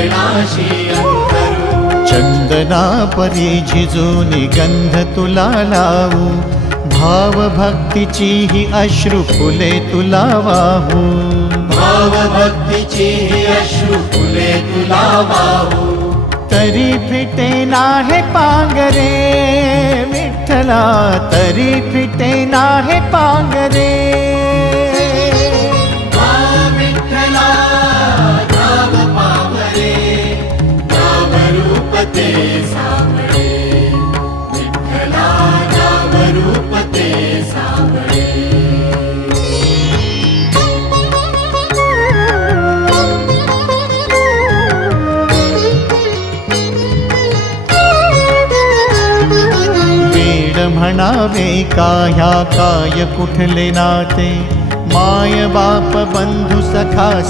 चरणाशी अंतरू। चंदना परी झिजूनी गंध तुला लावू, भाव भक्तीची ही अश्रु फुले तुला वाहू। भाव भक्तीची ही अश्रु फुले तुला वाहू। तरी फिटे नाहे पांगरे विठ्ठला, तरी फिटे नाहे पांगरे। विठ्ठला नाम पावरे, नाम रूप ते सावळे। विठ्ठला नाम रूप ते सावळे। म्हणावे काह्या काय कुठले नाते, माय बाप बंधु सखा